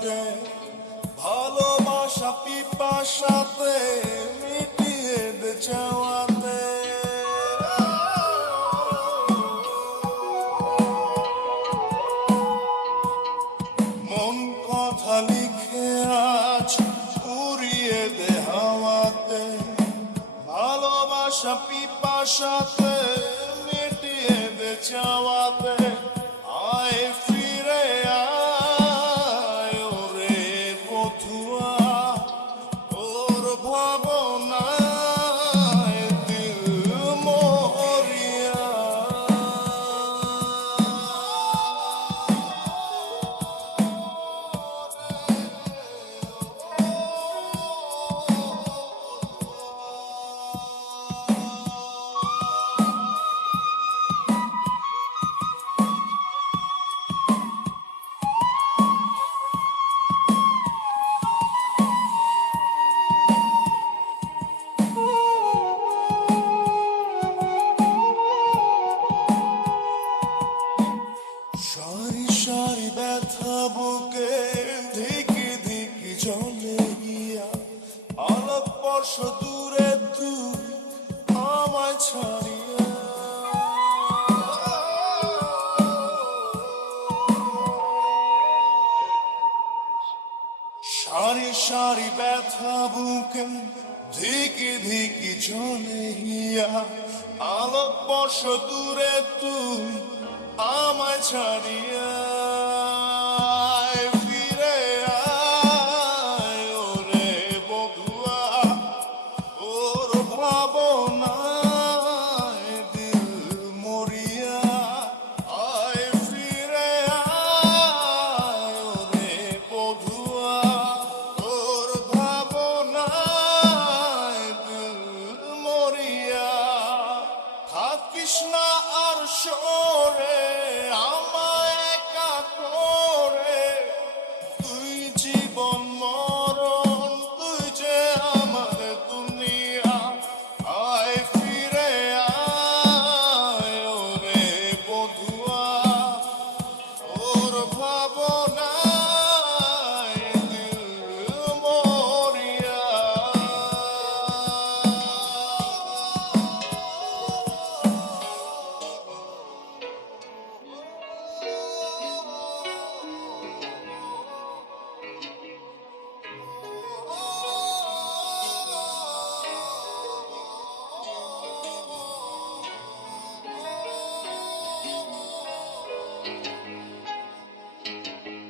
চাওয়াতে, ভালোবাসা পিপাসাতে মিটিয়ে দে চাওয়াতে। মন কথা লিখে আজ উড়িয়ে দে হাওয়াতে, ভালোবাসা পিপাসাতে মিটিয়ে দে চাওয়াতে। আয় ফিরে আয় ওরে বধুয়া, ওর ভাবনায় দিল মরিয়া। সারি সারি ব্যথা বুকে ধিকি ধিকি জলে গিয়া, আলোক বর্ষ দূরে তুই আমায় ছাড়িয়া। সারি সারি ব্যথা বুকে ধিকি ধিকি জলে গিয়া, আলোক বর্ষ দূরে তুই আমায় ছাড়িয়া। আয় ফিরে আয় ওরে বধুয়া, ওর ভাবনায় দিল মরিয়া। আয় ফিরে আয় ওরে বধুয়া,